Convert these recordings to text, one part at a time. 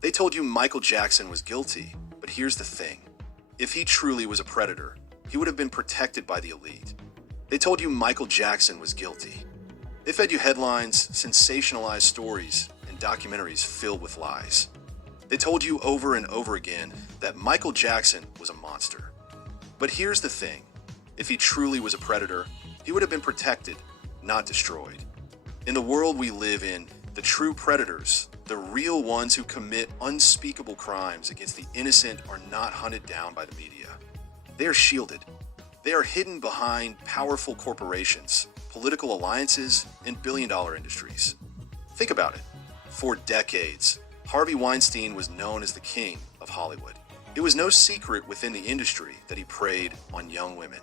They told you Michael Jackson was guilty, but here's the thing. If he truly was a predator, he would have been protected by the elite. They told you Michael Jackson was guilty. They fed you headlines, sensationalized stories, and documentaries filled with lies. They told you over and over again that Michael Jackson was a monster. But here's the thing. If he truly was a predator, he would have been protected, not destroyed. In the world we live in, the true predators, the real ones who commit unspeakable crimes against the innocent, are not hunted down by the media. They are shielded. They are hidden behind powerful corporations, political alliances, and billion-dollar industries. Think about it. For decades, Harvey Weinstein was known as the king of Hollywood. It was no secret within the industry that he preyed on young women.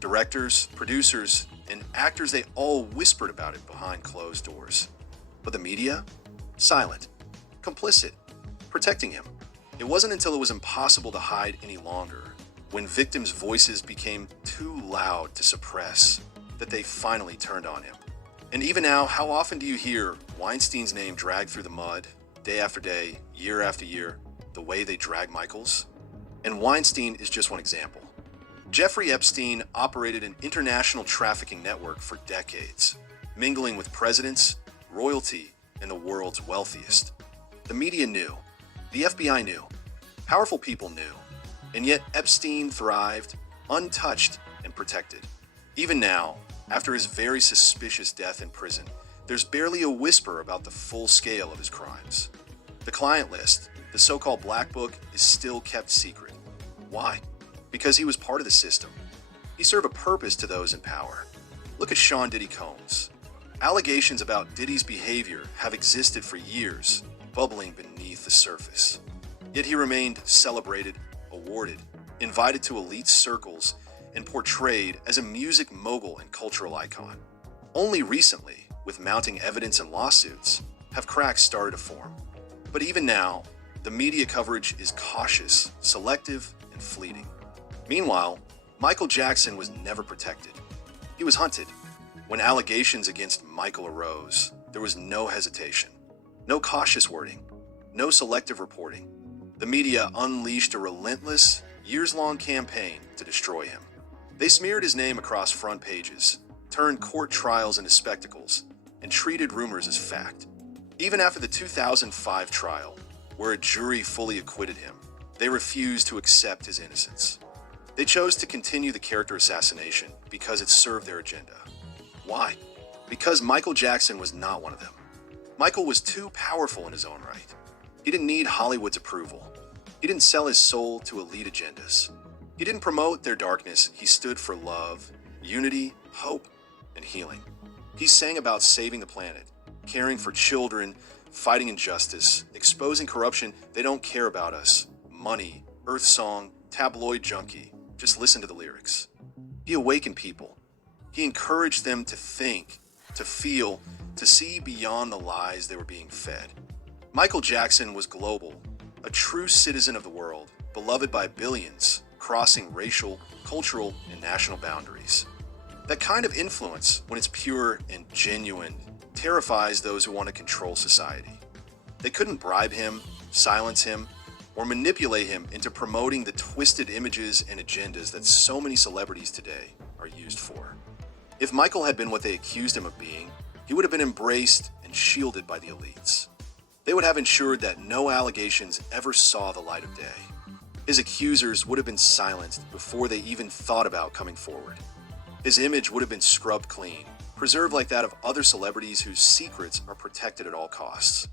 Directors, producers, and actors, they all whispered about it behind closed doors. But the media? Silent, complicit, protecting him. It wasn't until it was impossible to hide any longer, when victims' voices became too loud to suppress, that they finally turned on him. And even now, how often do you hear Weinstein's name dragged through the mud, day after day, year after year, the way they drag Michael's? And Weinstein is just one example. Jeffrey Epstein operated an international trafficking network for decades, mingling with presidents, royalty, and the world's wealthiest. The media knew. The FBI knew. Powerful people knew. And yet Epstein thrived, untouched and protected. Even now, after his very suspicious death in prison, there's barely a whisper about the full scale of his crimes. The client list, the so-called black book, is still kept secret. Why? Because he was part of the system. He served a purpose to those in power. Look at Sean Diddy Combs. Allegations about Diddy's behavior have existed for years, bubbling beneath the surface. Yet he remained celebrated, awarded, invited to elite circles, and portrayed as a music mogul and cultural icon. Only recently, with mounting evidence and lawsuits, have cracks started to form. But even now, the media coverage is cautious, selective, and fleeting. Meanwhile, Michael Jackson was never protected. He was hunted. When allegations against Michael arose, there was no hesitation, no cautious wording, no selective reporting. The media unleashed a relentless, years-long campaign to destroy him. They smeared his name across front pages, turned court trials into spectacles, and treated rumors as fact. Even after the 2005 trial, where a jury fully acquitted him, they refused to accept his innocence. They chose to continue the character assassination because it served their agenda. Why? Because Michael Jackson was not one of them. Michael was too powerful in his own right. He didn't need Hollywood's approval. He didn't sell his soul to elite agendas. He didn't promote their darkness. He stood for love, unity, hope, and healing. He sang about saving the planet, caring for children, fighting injustice, exposing corruption. They don't care about us. Money, earth song, tabloid junkie. Just listen to the lyrics. He awakened people. He encouraged them to think, to feel, to see beyond the lies they were being fed. Michael Jackson was global, a true citizen of the world, beloved by billions, crossing racial, cultural, and national boundaries. That kind of influence, when it's pure and genuine, terrifies those who want to control society. They couldn't bribe him, silence him, or manipulate him into promoting the twisted images and agendas that so many celebrities today are used for. If Michael had been what they accused him of being, he would have been embraced and shielded by the elites. They would have ensured that no allegations ever saw the light of day. His accusers would have been silenced before they even thought about coming forward. His image would have been scrubbed clean, preserved like that of other celebrities whose secrets are protected at all costs.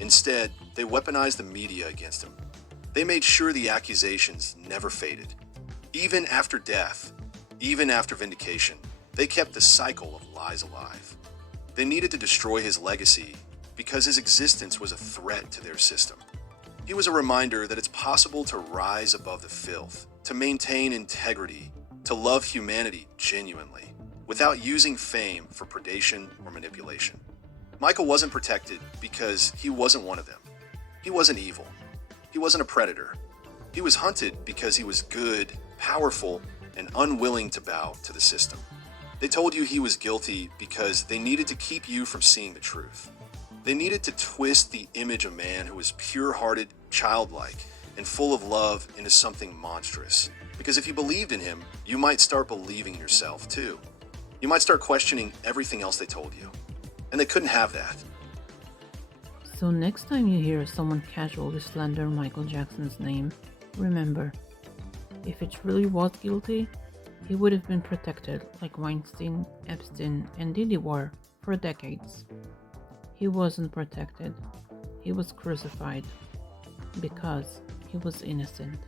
Instead, they weaponized the media against him. They made sure the accusations never faded. Even after death, even after vindication, they kept the cycle of lies alive. They needed to destroy his legacy because his existence was a threat to their system. He was a reminder that it's possible to rise above the filth, to maintain integrity, to love humanity genuinely, without using fame for predation or manipulation. Michael wasn't protected because he wasn't one of them. He wasn't evil. He wasn't a predator. He was hunted because he was good, powerful, and unwilling to bow to the system. They told you he was guilty because they needed to keep you from seeing the truth. They needed to twist the image of man who was pure-hearted, childlike, and full of love into something monstrous. Because if you believed in him, you might start believing in yourself too. You might start questioning everything else they told you. And they couldn't have that. So next time you hear someone casually slander Michael Jackson's name, remember, if it really was guilty, he would have been protected like Weinstein, Epstein, and Diddy were for decades. He wasn't protected. He was crucified because he was innocent.